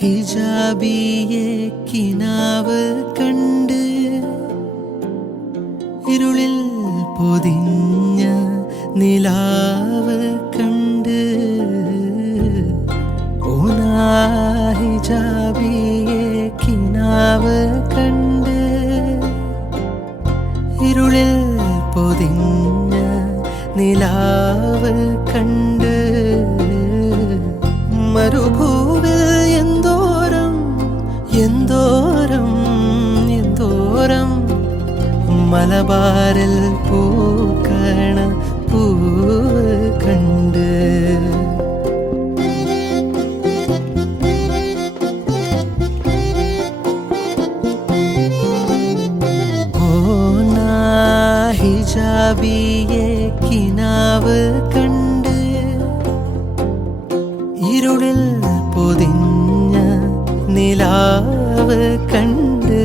ഹിജാബിയെ കിനാവ് കണ്ട് ഇരുളിൽ പൊതിഞ്ഞ നിലാവ് കണ്ട് ഓനാ ഹിജാബിയെ കിനാവ് കണ്ട് ഇരുളിൽ പൊതിഞ്ഞ നിലാവ് കണ്ട് മരുഭൂവിൽ എന്തോരം എന്തോരം എന്തോരം മലബാറിൽ പൂക്കണ പൂവ് കണ്ട് ഓനാ ഹിജാബിയെ കിനാവ് കണ്ട് ഇരുളിൽ പൊതിഞ്ഞ നിലാവ് കണ്ട്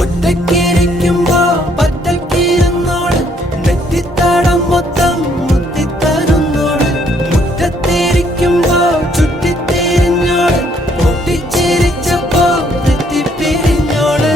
ഒറ്റക്കിരിക്കുമ്പോ പറ്റക്കിരുന്നോട് നെറ്റിത്താടം മൊത്തം മുത്തിത്തരുന്നോട് മുറ്റത്തിരിക്കുമ്പോ ചുറ്റിത്തിരിഞ്ഞോട് പൊട്ടിച്ചിരിച്ചപ്പോ തെറ്റിപ്പിരിഞ്ഞോട്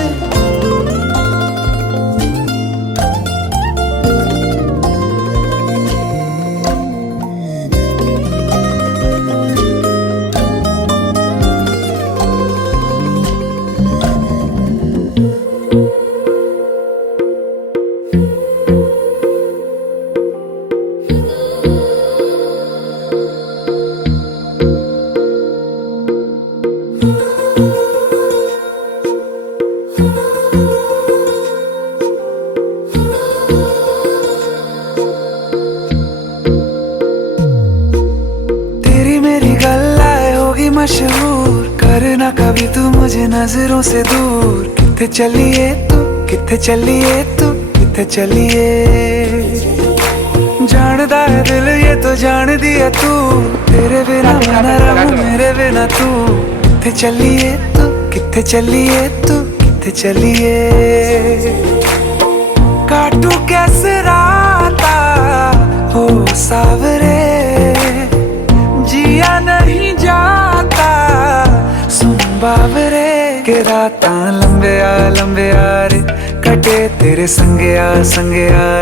मशहूर करना कभी तू मुझे नजरों से दूर किथे चलिए तू किथे चलिए तू किथे चलिए जानदा है दिल ये तो जान दिया तू तेरे बिना मैं न रहूं मेरे बिना तू किथे चलिए तू किथे चलिए तू किथे चलिए काटू कैसे राता हो सावरे जिया नहीं जाता सुन बाबरे के रात लंबे आ रे कटे तेरे संगे आ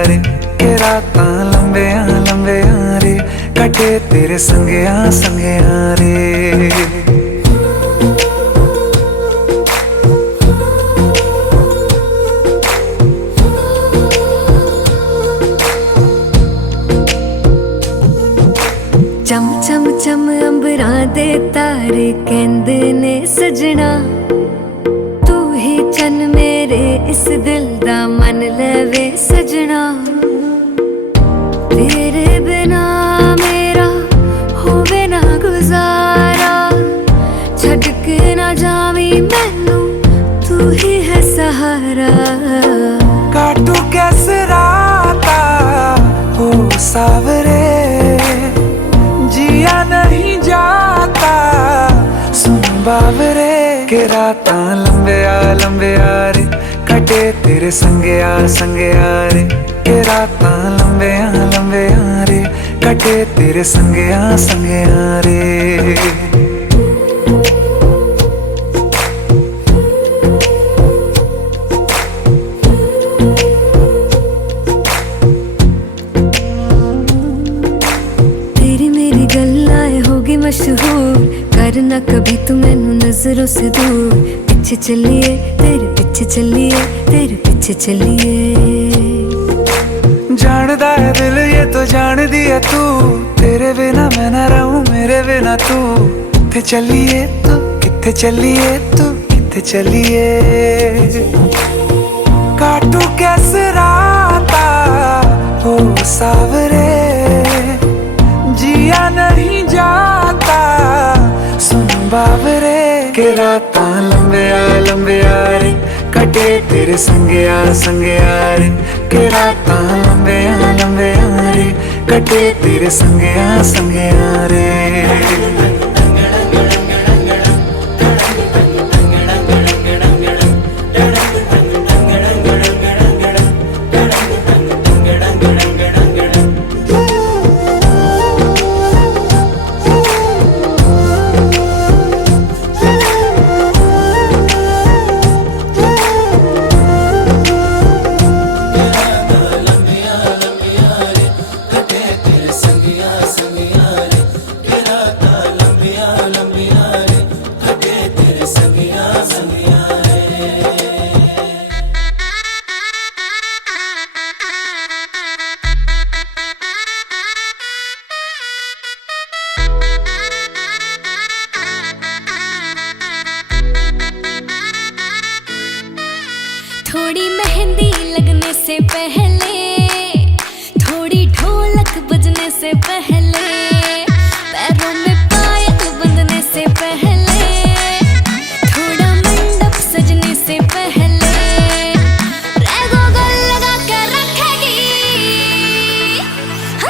रे के रात लंबे आ रे कटे तेरे संगे आ रे चम चम चम अंबरां दे तारे कहंदे ने सजना तू ही चन मेरे इस दिल दा मन लवे सजना तेरे बिना मेरा होवे ना गुजारा छड़ के ना जावी मैनू तू ही है सहारा काटू कैसे राता हो सावरे जिया नहीं जाता सुन बाबरे के रात लंबे आ रे कटे तेरे संगे आ रे के रात लंबे आ रे कटे तेरे संगे आ रे मशहूर करना कभी तू मैनू नजरों से दूर पीछे चलिए तेरे पीछे चलिए तेरे पीछे चलिए जानदा है दिल ये तो जान दिया तू तेरे बिना मैं न रहूं मेरे बिना तू किथे चलिए तू किथे चलिए तू किथे चलिए काटू कैसे राता हो सावरे जिया नहीं जाता सुन बाबरे के रात लंबे आ रे कटे तेरे संगे आ रे के रात लंबे आ रे कटे तेरे संगे आ रे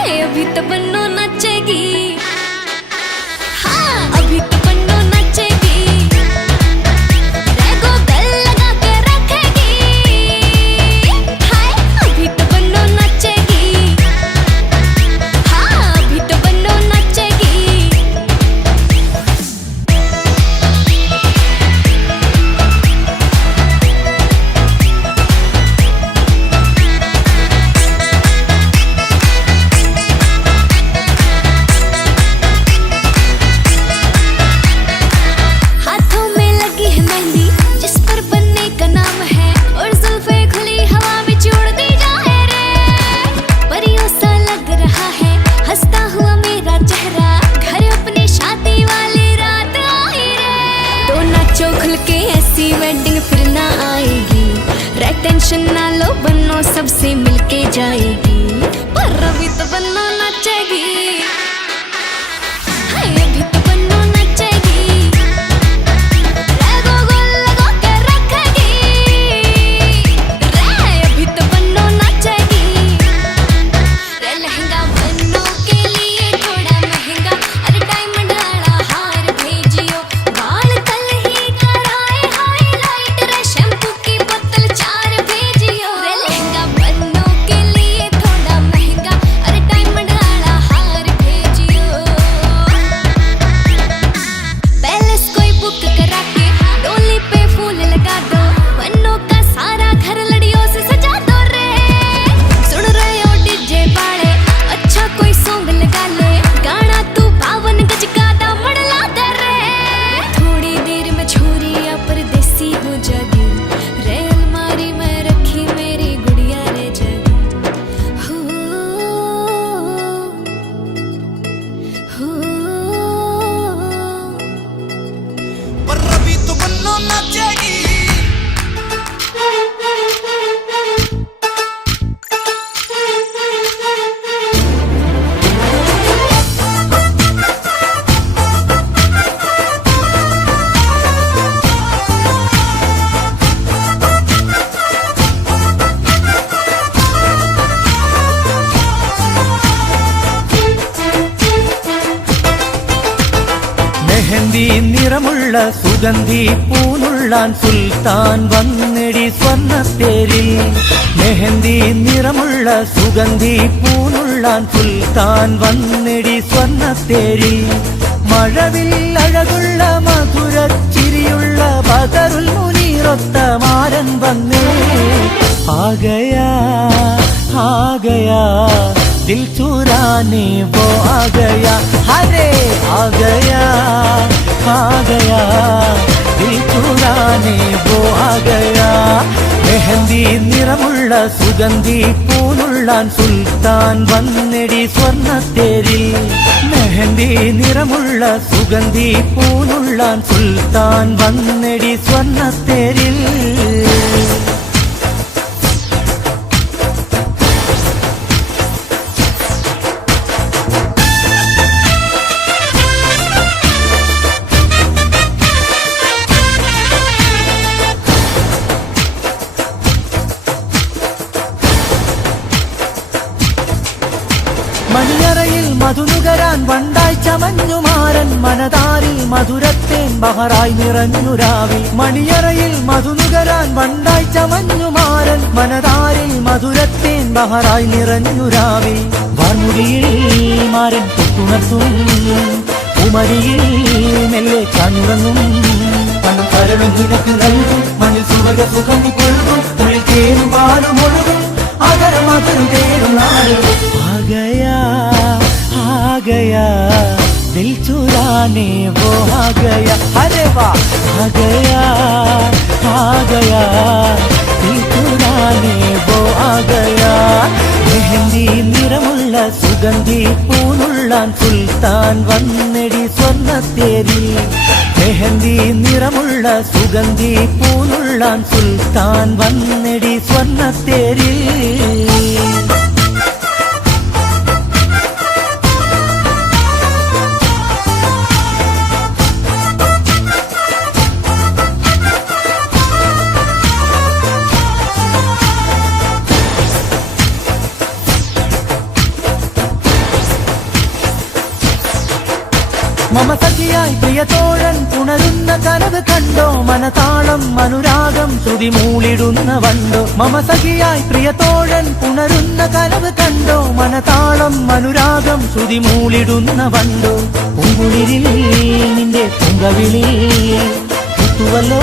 हाय अभी तो बन्नो नचेगी, हाँ अभी तो बन्नो नचेगी, रेगो गल लगा के रखेगी, हाय अभी तो बन्नो नचेगी, हाँ अभी तो बन्नो नचेगी। हाथों में लगी है मेहंदी जिस पर बनने का नाम है, और जुल्फे खुली हवा में उड़ती जाए रे, परियों सा लग रहा है हंसता हुआ मेरा चेहरा, घर अपनी शादी वाली रात आई रे। तो नाचो खुल के ऐसी वेडिंग फिर ना आएगी, रे टेंशन ना लो बन्नो सबसे मिलके जाएगी, पर अभी तो बन्नो नचेगी, हाय अभी तो बन्नो नचेगी, रेगो गोल लगा के रखेगी, रे अभी तो बन्नो नचेगी, रे लहंगा बन्नो के लिए थोड़ा महंगा, अरे डायमंड वाला हार भेजियो, बाल कल ही कराए हाईलाइट, रे शैम्पू की बोतल 4 भेजियो, रे लहंगा बन्नो के लिए थोड़ा महंगा, अरे डायमंड वाला हार भेजियो। पैलेस कोई बुक करा के डोली पे फूल लगा दो, बन्नो का सारा घर लड़ियों से सजा दो रे। सुन रहे हो डीजे वाले, अच्छा कोई सॉन्ग लगा ले, गाना तू 52 गज का दामन ला दे रे। थोड़ी देर में छोरिया परदेसी हो जागी, रे अलमारी में रखी मेरी गुड़िया रे जगी, हो पर अभी तो बन्नो नचेगी। മെഹന്തി നിറമുള്ള സുഗന്ധി പൂനുള്ളാൻ സുൽത്താൻ വന്നെടി സ്വർണ്ണത്തേരിൽ, മെഹന്തി നിറമുള്ള സുഗന്ധി പൂനുള്ളാൻ സുൽത്താൻ വന്നെടി സ്വർണ്ണത്തേരിൽ, മഴവിൽ അഴകുള്ള മധുരച്ചിരിയുള്ള ബദറുൽ മുനീറൊത്ത മാരൻ വന്നേ, ആഗയാ ആഗയാ दिल चुराने वो आ गया, अरे आ गया दिल चुराने वो आ गया। മെഹന്തി നിറമുള്ള സുഗന്ധി പൂനുള്ളാൻ സുൽത്താൻ വന്നെടി സ്വർണ്ണത്തേരിൽ, മെഹന്തി നിറമുള്ള സുഗന്ധി പൂനുള്ളാൻ സുൽത്താൻ വന്നെടി സ്വർണ്ണത്തേരിൽ. മണിയറയിൽ മധുനുകരാൻ വണ്ടായി ചമഞ്ഞുമാരൻ, മനതാരിൽ മധുരത്തേൻ ബഹറായി നിറഞ്ഞുരാവിൽ, മണിയറയിൽ മധുനുകരാൻ വണ്ടായി ചമഞ്ഞുമാരൻ, മനതാരിൽ മധുരത്തേൻ ബഹറായി നിറഞ്ഞുരാവിൽ, വാർമുടിയിൽ മാരൻ തൊട്ടുണർത്തും, കുമരിയിൽ മെല്ലെ കണ്ണുറങ്ങും, മനം കരളും നിനക്ക് നൽകും, മണ്ണിൽ സുവർഗ സുഗന്ധി കൊഴുകും, ഉള്ളിൽ തേനും പാലും ഒഴുകും, അകരം മധുരം തേടും നാട്. आ गया दिल चुराने वो आ गया, अरे वाह आ गया दिल चुराने वो आ गया. മെഹന്തി നിറമുള്ള സുഗന്ധി പൂനുള്ളാൻ സുൽത്താൻ വന്നെടി സ്വർണ്ണത്തേരിൽ, മെഹന്തി നിറമുള്ള സുഗന്ധി പൂനുള്ളാൻ സുൽത്താൻ വന്നെടി സ്വർണ്ണത്തേരിൽ. മമ സഖിയായി പ്രിയതോഴൻ പുണരുന്ന കനവ് കണ്ടോ മനതാളം അനുരാഗം ശ്രുതി മൂളിടുന്ന വണ്ടോ മമ സഖിയായി പ്രിയതോഴൻ പുണരുന്ന കനവ് കണ്ടോ മനതാളം അനുരാഗം ശ്രുതി മൂളിടുന്ന വണ്ടോ പൂങ്കുളിരിൽ നിന്റെ പൂങ്കവിളി ുവല്ലോ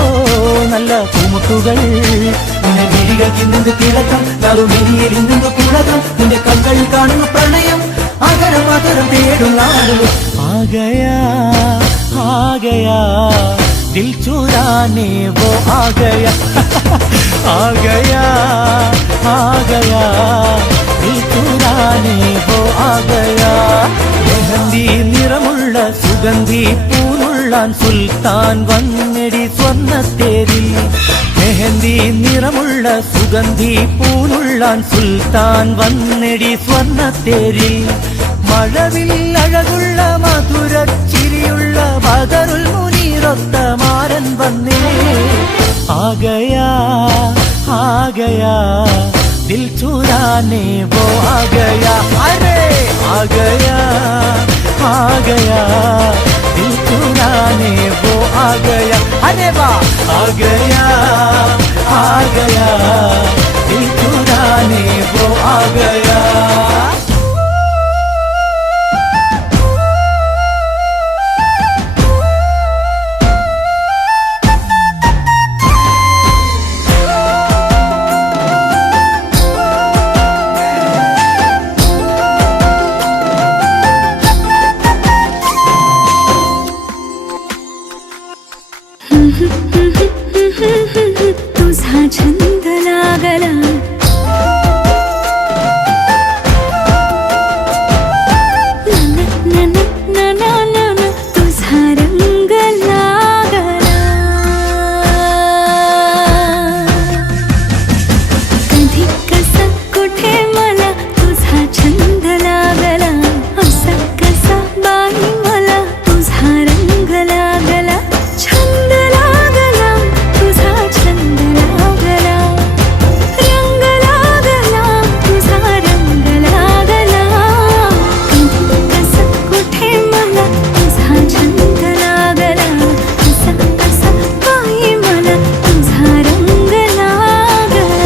നല്ല പൂമുട്ടുകൾ നിന്റെ വിഴികൾക്ക് നിന്ന് തിളക്കം നറുമിരിയിൽ നിന്ന് പുളകം നിന്റെ കണ്ണുകളിൽ കാണുന്ന പ്രണയം അകരം അകരം തേടുന്ന आ गया दिल चुराने वो आ गया आ गया दिल चुराने वो आ गया മെഹന്തി നിറമുള്ള സുഗന്ധി പൂനുള്ളാൻ സുൽത്താൻ വന്നെടി സ്വർണ്ണത്തേരിൽ മെഹന്തി നിറമുള്ള സുഗന്ധി പൂനുള്ളാൻ സുൽത്താൻ വന്നെടി സ്വർണ്ണത്തേരിൽ മഴവിൽ അഴകുള്ള മധുര ചിരിയുള്ള ബദറുൽ മുനീറൊത്ത മാരൻ വന്നേ ആ ഗയാ दिल चुराने वो आ गया अरे आ गया दिल चुराने वो आ गया अरे वाह आ गया दिल चुराने वो आ गया तुझा छंद लागला तुझा रंग लागला कधी कसा कुठे मला तुझा छंद लागला असा कसा बाई मला तुझा रंग लागला छंद लागला तुझा छंद लागला रंग लागला तुझा रंग लागला कधी कसा कुठे मला तुझा छंद लागला असा कसा बाई मला तुझा रंग लागला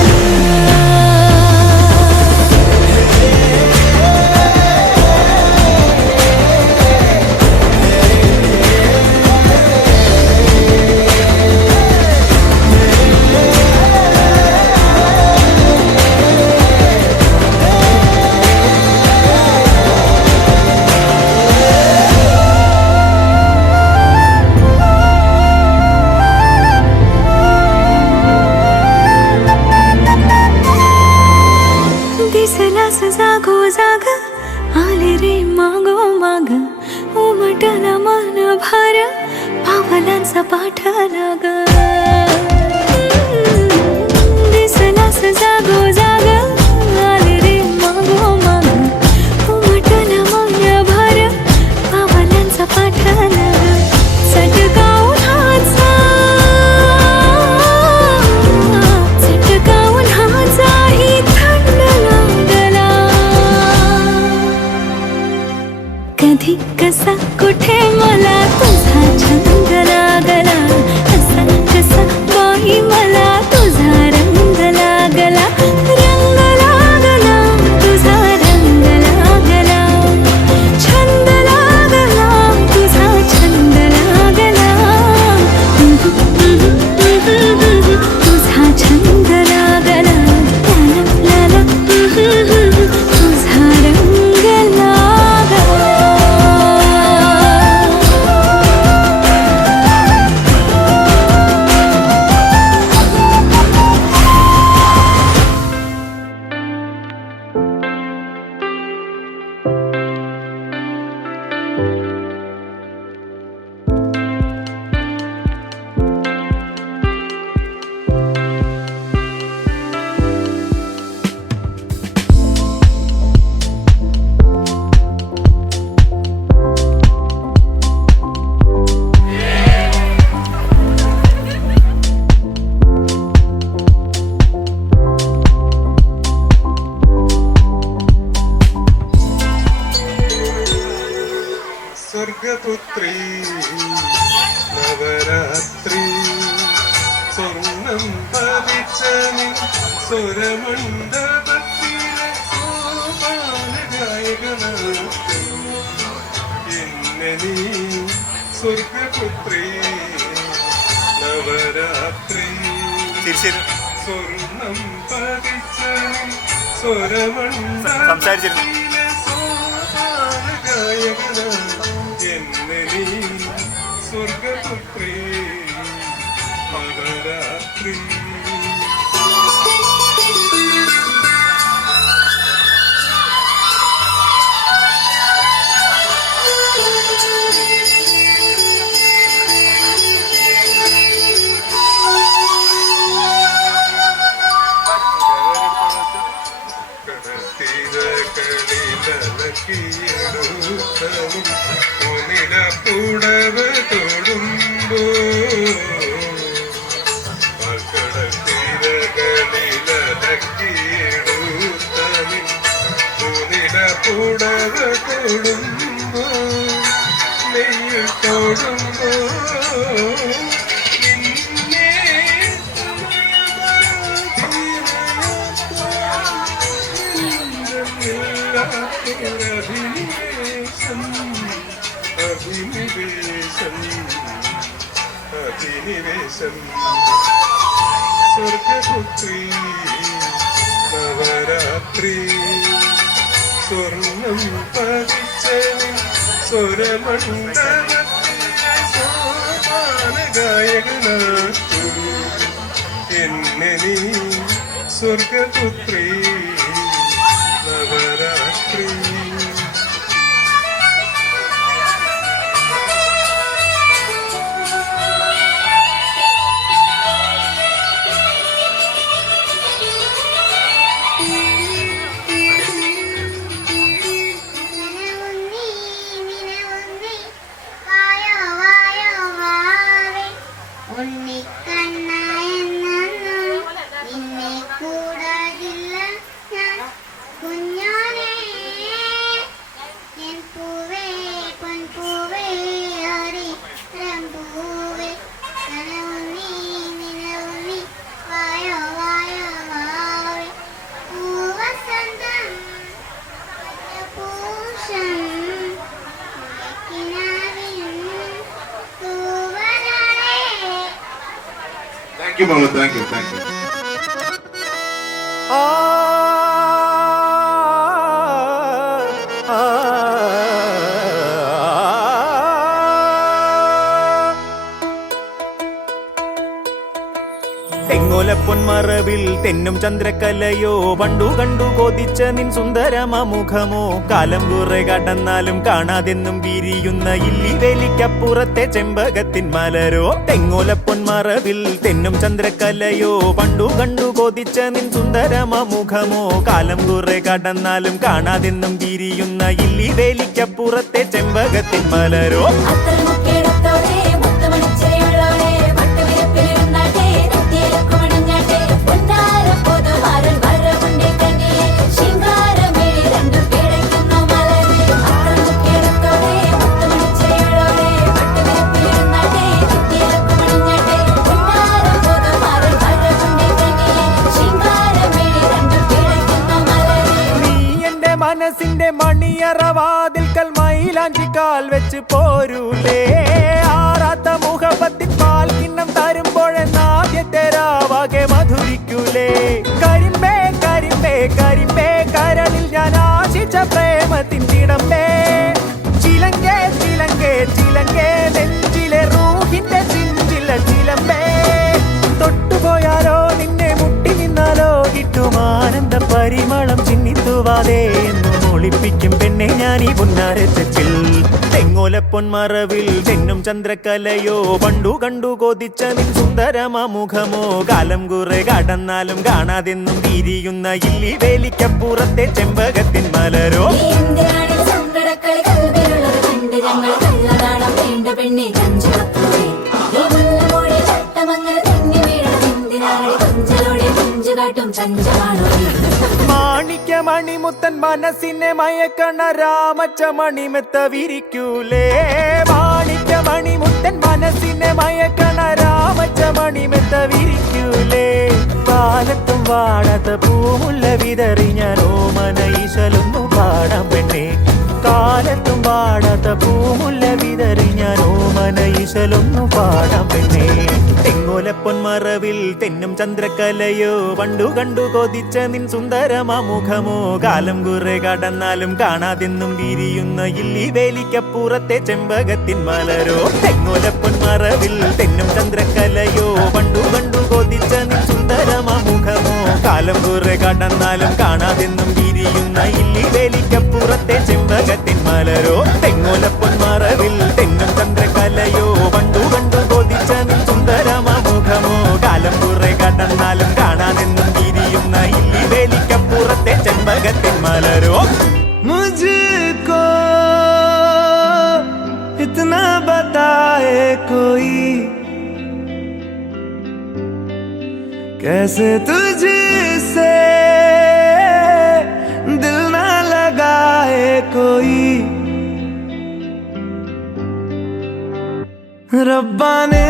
दिसलास जागो जाग आले रे मागो माग उमटला मन भार पावलांचा पाठला ग दिसलास जागो जाग आले रे मागो माग उमटला मन भार पावलांचा पाठला ग चटकावून हाचाही थंड लागला कधी कसा कुठे मला तुझा छंद लागला असा कसा बाई मला तुझा रंग लागला रंग लागला तुझा रंग लागला छंद लागला तुझा छंद लागला तुझा छंद लागला ला ला तुझा रंग लागला സ്വർഗപുത്രി നവരാത്രി സ്വർണം പതിച്ച നിൻ സ്വരമണ്ഡപത്തിലെ സോപാന ഗായകനാക്കും എന്നെ നീ സ്വർഗപുത്രി നവരാത്രി സ്വർണം പതിച്ച നിൻ സ്വരമണ്ഡപത്തിലെ സോപാന ഗായകനാക്കും എന്നെ നീ സ്വർഗപുത്രി നവരാത്രി പുടവ തൊടുമ്പോ മക്കളത്തിരകളിലടക്കിയെടുത്തമിൻ പുടവ തൊടുമ്പോ നെയ്യിൽ തൊടുമ്പോ അഭിനിവേശം സ്വർഗപുത്രി നവരാത്രി സ്വർണം പതിച്ച സ്വരമണ്ഡലത്തിലെ സോപാന ഗായകനാക്കൂ എന്നെ നീ സ്വർഗപുത്രി Navaratri Thank you, Mama. Thank you. തെങ്ങോലപ്പൊന്മറവിൽ തെന്നും ചന്ദ്രക്കലയോ പണ്ടു കണ്ടു കൊതിച്ച നിൻ സുന്ദരമുഖമോ കാലം കുറെ കടന്നാലും കാണാതെന്നും വിരിയുന്ന ഇല്ലിവേലിക്കപ്പുറത്തെ ചെമ്പകത്തിൻ മലരോ തെങ്ങോലപ്പൊന്മറവിൽ തെന്നും ചന്ദ്രക്കലയോ പണ്ടു കണ്ടു കൊതിച്ച നിൻ സുന്ദരമുഖമോ കാലം കുറെ കടന്നാലും കാണാതെന്നും വിരിയുന്ന ഇല്ലിവേലിക്കപ്പുറത്തെ ചെമ്പകത്തിൻ മലരോ മനസ്സിന്റെ മണിയറവാതിൽക്കൽ മൈലാഞ്ചിക്കാൽ വെച്ച് പോരൂലേ ആറാത്ത മുഖപത്തിൽ പാൽ കിണ്ണം തരുമ്പോഴെന്നാദ്യത്തെ രാവാകെ മധുരിക്കൂലേ കരിമ്പേ കരിമ്പേ കരിമ്പേ കരളിൽ ഞാൻ ആശിച്ച പ്രേമത്തിൻ തിടമ്പേ ചിലങ്കേ ചിലങ്കേ ചിലങ്കേ നെഞ്ചിലെ റൂഹിന്റെ ചിഞ്ചില ചിലമ്പേ തൊട്ടുപോയാലോ നിന്നെ മുട്ടി നിന്നാലോ കിട്ടും ആനന്ദ പരിമളം ചിന്നിത്തുവാതേ എന്നും ഒളിപ്പിക്കും പെണ്ണെ ഞാൻ ഈ പുന്നാരത്തിൽ തെങ്ങോലപ്പൊന്മറവിൽ തെന്നും ചന്ദ്രക്കലയോ പണ്ടു കണ്ടു കൊതിച്ച നിൻ സുന്ദരമുഖമോ കാലം കുറെ കടന്നാലും കാണാതെന്നും വിരിയുന്ന ഇല്ലിവേലിക്കപ്പുറത്തെ ചെമ്പകത്തിൻ മലരോ മാണിക്യ മാണിക്യമണിമുത്തൻ മനസ്സിനെ മയക്കണ രാമച്ചമണിമെത്ത വിരിക്കൂലേ. മാണിക്യമണിമുത്തൻ മനസ്സിനെ മയക്കണ രാമച്ചമണിമെത്ത വിരിക്കൂലേ. കാലത്തും വാടാത്ത പൂമുല്ല വിതറി ഞാൻ ഓമന ഈശലൊന്നു പാടാം പെണ്ണേ. കാലത്തും വാടാത്ത പൂമുല്ല വിതറി ഞാൻ ഓമന ഈശലൊന്നു പാടാം പെണ്ണേ. തെങ്ങോലപ്പൊന്മറവിൽ തെന്നും ചന്ദ്രക്കലയോ പണ്ടു കണ്ടു കൊതിച്ച നിൻ സുന്ദരമാമുഖമോ. കാലം കുറെ കടന്നാലും കാണാതെന്നും വിരിയുന്ന ഇല്ലി വേലിക്കപ്പുറത്തെ ചെമ്പകത്തിൻ മലരോ. തെങ്ങോലപ്പൊന്മറവിൽ തെന്നും ചന്ദ്രക്കലയോ പണ്ടു കണ്ടു കൊതിച്ച നിൻ സുന്ദരമാമുഖമോ. കാലം കുറെ കടന്നാലും കാണാതെന്നും വിരിയുന്ന ഇല്ലി വേലിക്കപ്പുറത്തെ ചെമ്പകത്തിൻ മലരോ. തെങ്ങോലപ്പൊന്മറവിൽ തെന്നും ചന്ദ്രക്കലയോ പണ്ടു കണ്ടു കൊതിച്ച നിൻ സുന്ദരമാമുഖമോ. കാലം കുറെ കടന്നാലും കാണാതെന്നും വിരിയുന്ന ഇല്ലി വേലിക്കപ്പുറത്തെ ചെമ്പകത്തിൻ മലരോ. मुझको इतना बताए कोई, कैसे तुझसे दिल ना लगाए कोई. रब्बा ने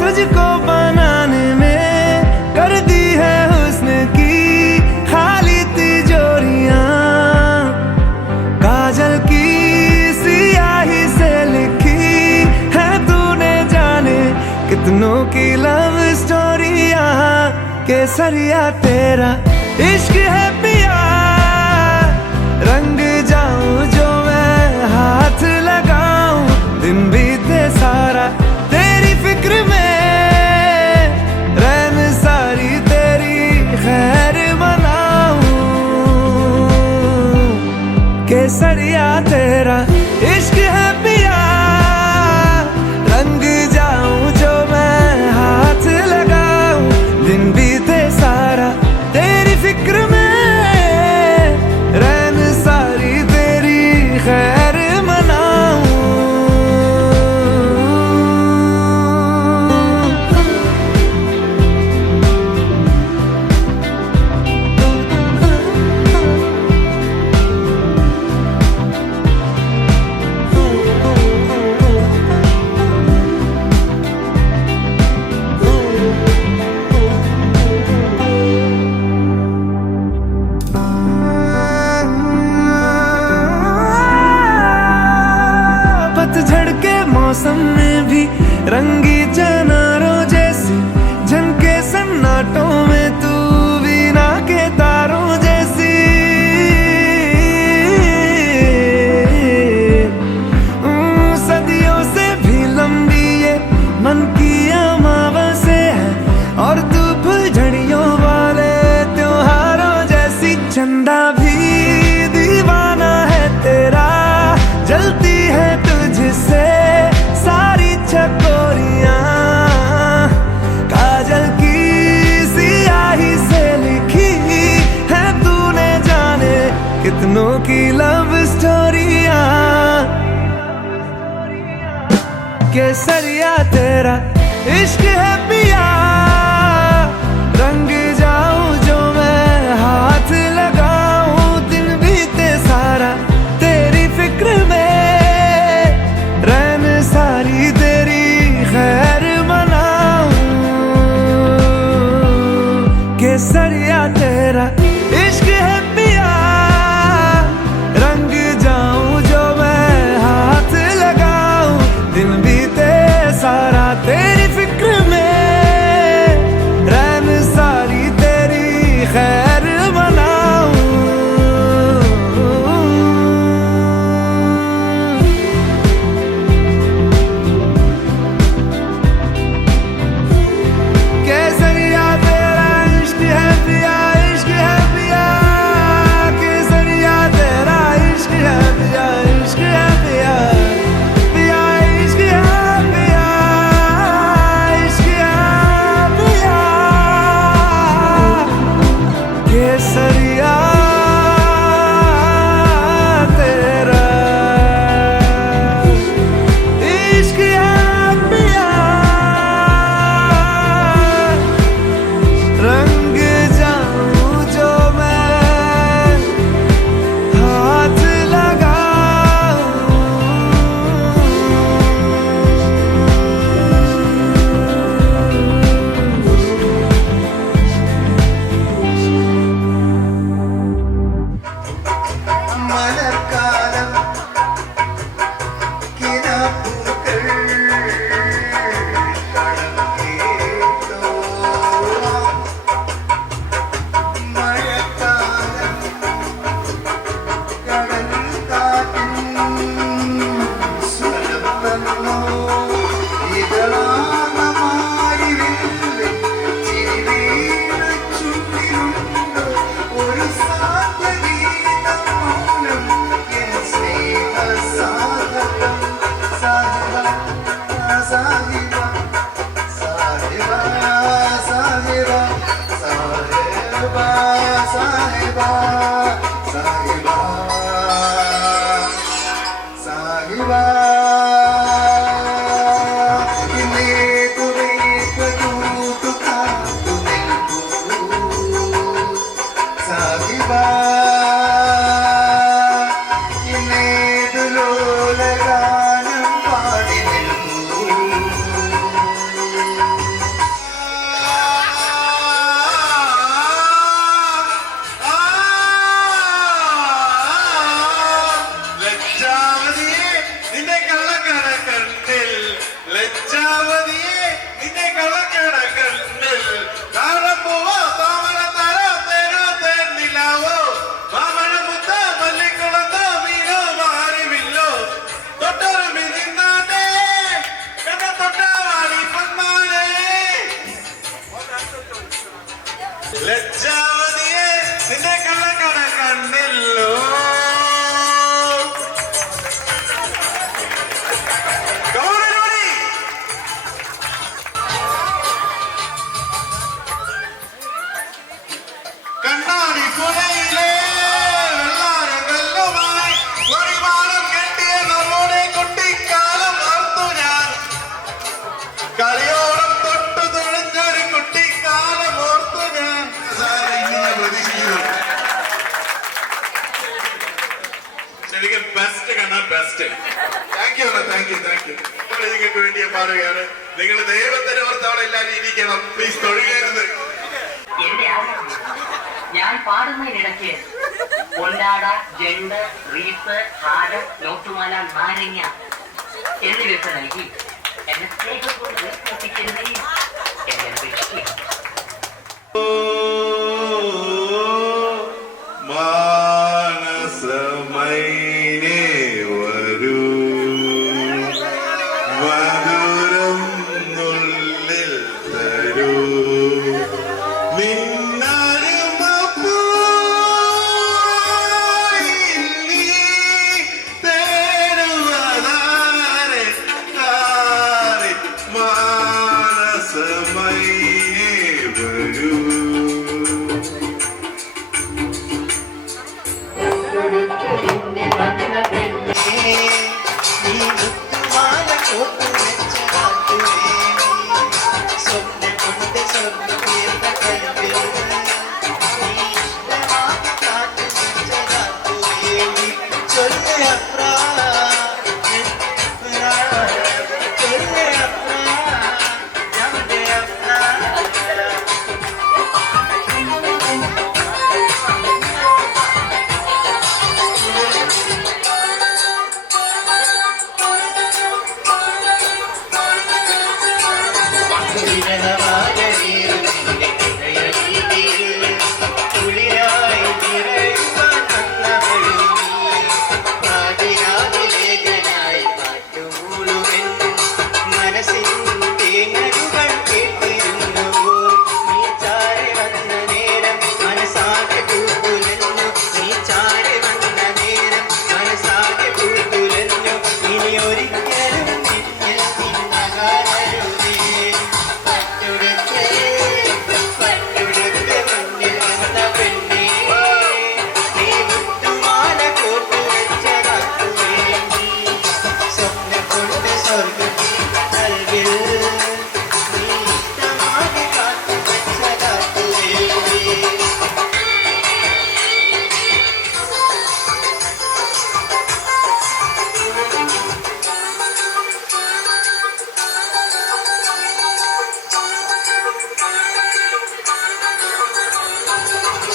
तुझको बनाने में कर दी है हुस्न की खाली तिजोरियां. काजल की सियाही से लिखी है तूने जाने कितनों की लव स्टोरियां. केसरिया तेरा इश्क है पिया, रंग जाऊं जो मैं हाथ लगाऊं. दिन बीते सारा तेरी फिक्र में, रैन सारी तेरी खैर मनाऊं. केसरिया तेरा इश्क है पिया, रंग जाऊं जो मैं हाथ लगाऊं. दिन बीते सारा तेरी फिक्र में, रैन सारी तेरी खैर मनाऊं. पतझड़ के मौसम में भी रंगी चनारों जैसी झनके सन्नाटों में तू वीणा के तारों जैसी. सदियों से भी लंबी ये मन की अमावस्या है, और तू फुलझड़ियों वाले त्योहारों जैसी. चंदा भी दीवाना है तेरा, जलती है तुझसे सारी चकोरियां. काजल की सियाही से लिखी है तूने जाने कितनों की लव स्टोरियां. केसरिया तेरा इश्क है पिया, रंग जाऊं जो मैं हाथ लगाऊं. दिन बीते सारा तेरी फिक्र में, रैन सारी तेरी खैर मनाऊं. केसरिया तेरा इश्क है पिया, रंग जाऊं जो मैं हाथ लगाऊं. दिन बीते सारा तेरी फिक्र में, best. Thank you thank you thank you. നിങ്ങൾക്ക് വേണ്ടി ഞാൻ പാടുകയാണ്. നിങ്ങൾ ദൈവത്തിന്റെ ഓർത്തവിടെ എല്ലാവരും ഇരിക്കണം പ്ലീസ്. തൊഴുകരുത്. എന്റെ ആരാധന ഞാൻ പാടുന്നതിനിടയ്ക്ക് പൊന്നാട, ജണ്ട്, റീപ്പ്, ഹാരം, നോട്ടുമാല, നാരങ്ങ എന്നിവയൊക്കെ നൽകി എന്നെ സ്നേഹം കൊണ്ട് വിശ്വസിക്കുന്നേ എന്നെ അപേക്ഷിക്കുക. മാനസമൈനേ വരൂ, മധുരം നുള്ളിൽ തരൂ,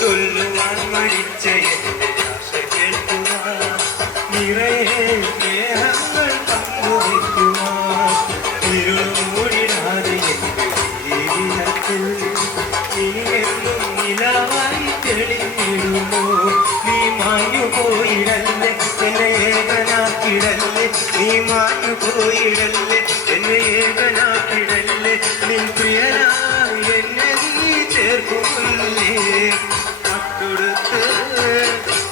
ചൊല്ലുവാൻ മടിച്ച എന്റെ ആശ കേൾക്കുവാൻ, നിറയെ സ്നേഹങ്ങൾ പങ്കുവയ്ക്കുവാൻ, ഇരുളൂടിടാതെ എന്റെ ജീവിതത്തിൽ ഇനിയെന്നും നിലവായി തെളിഞ്ഞിടുമോ? നീ മാഞ്ഞു പോയിടല്ലേ എന്നെ ഏകനാക്കിടല്ലേ, നീ മാഞ്ഞു പോയിടല്ലേ എന്നെ ഏകനാക്കിടല്ലേ, നിൻ പ്രിയനായി എന്നെ നീ ചേർക്കുമല്ലേ.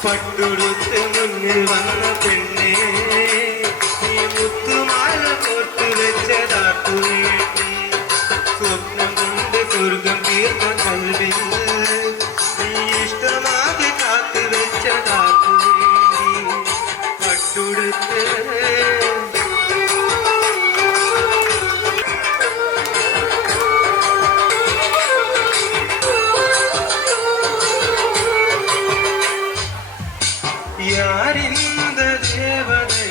പട്ടുടുത്ത് മുന്നിൽ വന്ന പെണ്ണേ, നീ മുത്തുമാല കോർത്തു വെച്ചതാക്കു വേണ്ടി, സ്വപ്നം കൊണ്ട് സ്വർഗം തീർന്ന കൽവിൽ നീ ഇഷ്ടമാകെ കാത്തു വെച്ചതാക്കു വേണ്ടി. പട്ടുടുത്ത് யாரிந்த தேவதை,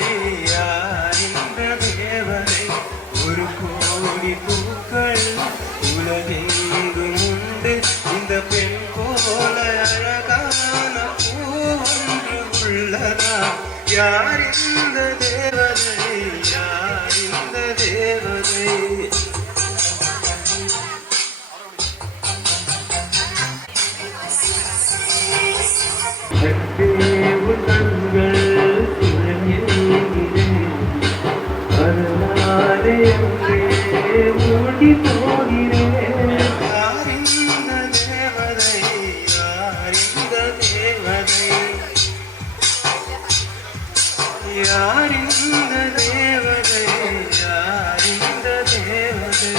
யாரிந்த தேவதை, ஒரு கோடி பூக்கள் உலகெங்கும் உண்டு, இந்த பெண் போல அழகான பூ ஒன்று உள்ளதா? யாரிந்த தேவதை, யாரிந்த தேவதை. யாரிந்த தேவதை, யாரிந்த தேவதை.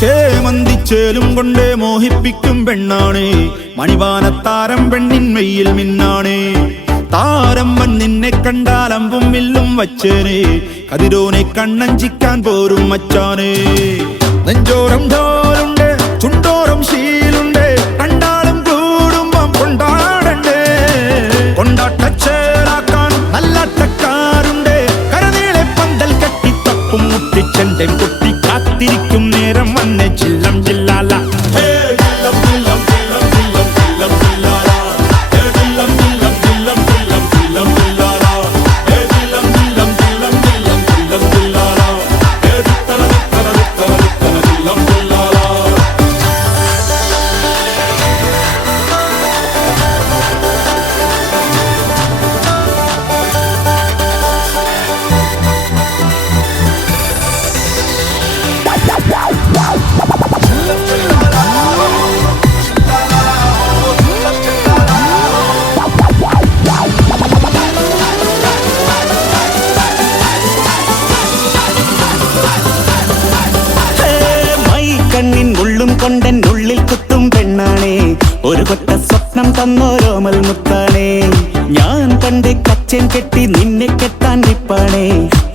ചേമന്തിച്ചേലും കൊണ്ടേ മോഹിപ്പിക്കും പെണ്ണാണേ, മണിവാനത്താരം പെണ്ണിൻ മെയ്യിൽ മിന്നാണേ, താരമ്മൻ നിന്നെ കണ്ടാലമ്പും വില്ലും വച്ചേനെ കതിരോനെ കണ്ണഞ്ചിക്കാൻ പോരും മച്ചാനെ നെഞ്ചോരം ഢോലുണ്ട് ചുണ്ടോരം ശീലുണ്ട് രണ്ടാളും കൂടുമ്പം കൊണ്ടാടണ്ടേ കൊണ്ടാട്ടച്ചേരാക്കാൻ നല്ലാട്ടക്കാരുണ്ട് കരനീളെ പന്തൽ കെട്ടി തപ്പും മുട്ടിച്ചെന്റെ കുട്ടി കാത്തിരിക്കും നേരം വന്നെ ചില്ലം ജില്ലാല കൊണ്ടെന്നുള്ളിൽ കുത്തും പെണ്ണാണേ ഒരു കൊട്ട സ്വപ്നം തന്നോരോമൽ മുത്താണേ ഞാൻ പണ്ട് കച്ചൻ കെട്ടി നിന്നെ കെട്ടാൻ നിപ്പാണേ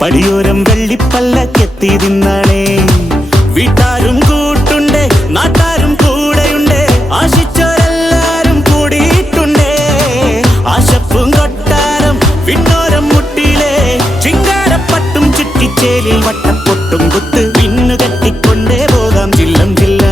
പടിയോരം വെള്ളിപ്പല്ലക്കെത്തി തിന്നാണേ വീട്ടാരും കൂട്ടുണ്ട് നാട്ടാരും കൂടെയുണ്ട് ആശിച്ചോരെല്ലാരും കൂടിയിട്ടുണ്ടേ ആശപ്പും കൊട്ടാരം വിണ്ണോരം മുട്ടിയിലെ ചിങ്കാരപ്പട്ടും ചുറ്റിച്ചേലിൽ വട്ടപ്പൊട്ടും കുത്ത് പിന്നു കെട്ടിക്കൊണ്ടേ പോകാം ജില്ലം ജില്ല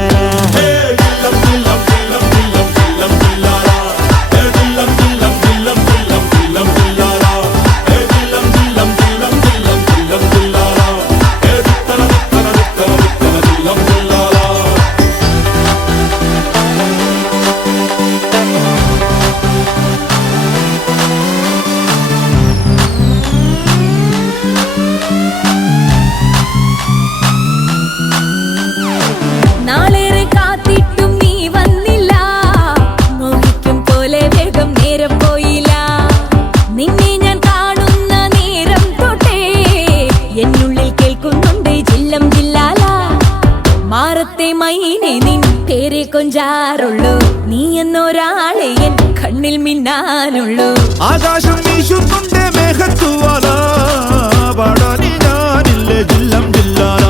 കൊഞ്ചാറുള്ളൂ നീ എന്നൊരാളെ എൻ കണ്ണിൽ മിന്നാനുള്ളൂ ആകാശം വീശുന്നുണ്ട് മേഘത്തുവാല പാടാനി ഞാനില്ലേ ജില്ലം ജില്ലാല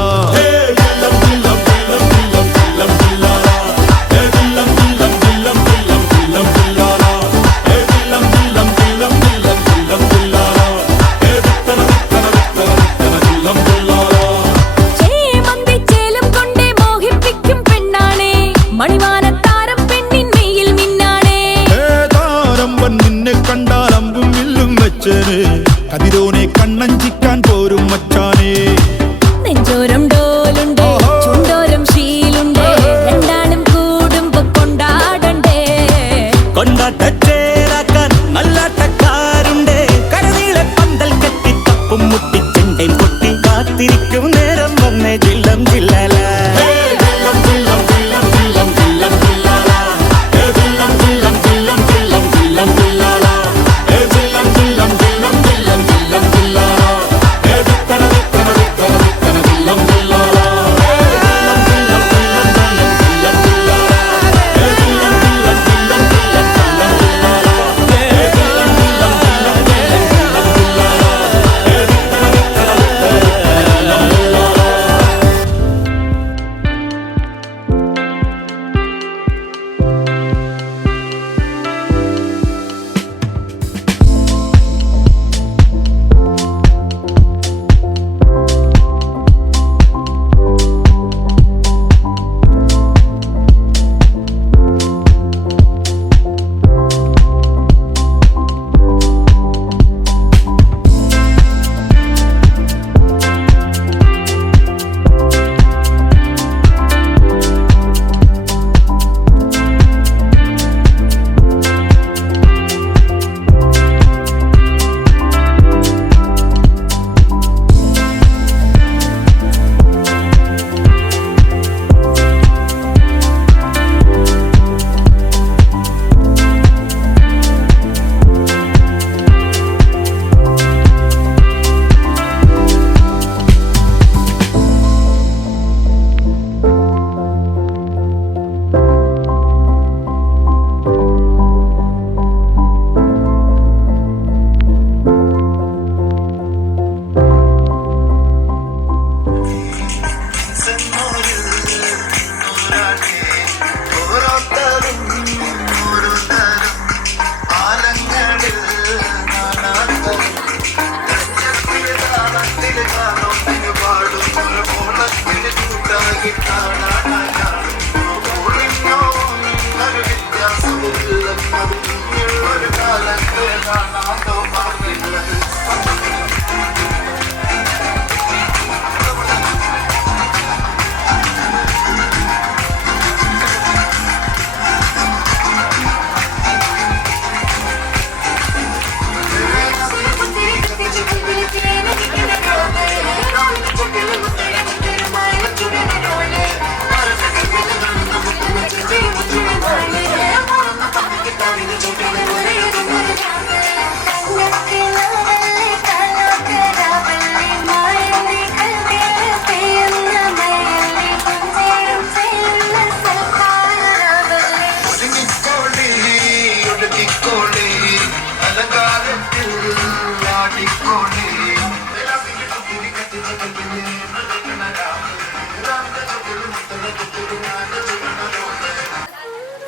കതിരോനെ കണ്ണഞ്ചിക്കാൻ പോരും മച്ചാനെ നെഞ്ചോരം ഡോലുണ്ട് ചുണ്ടോരം ശീലുണ്ട് രണ്ടാളും കൂടുമ്പോ കൊണ്ടാടണ്ടേ കൊണ്ടാട്ടച്ചേരാക്കാൻ നല്ലാട്ടക്കാരുണ്ട് കരനീളെ പന്തൽ കെട്ടി തപ്പും മുട്ടിച്ചെണ്ടേൻ പൊട്ടി കാത്തിരിക്കും നേരം വന്നേ ജില്ലം ജില്ലാല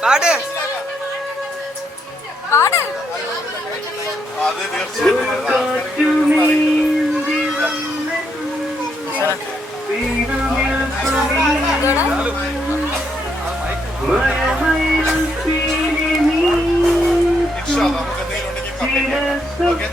പാട് പാട് അത് തീർച്ചയായിട്ടും നമുക്ക് എന്തെങ്കിലും ഉണ്ടെങ്കിൽ ഓക്കെ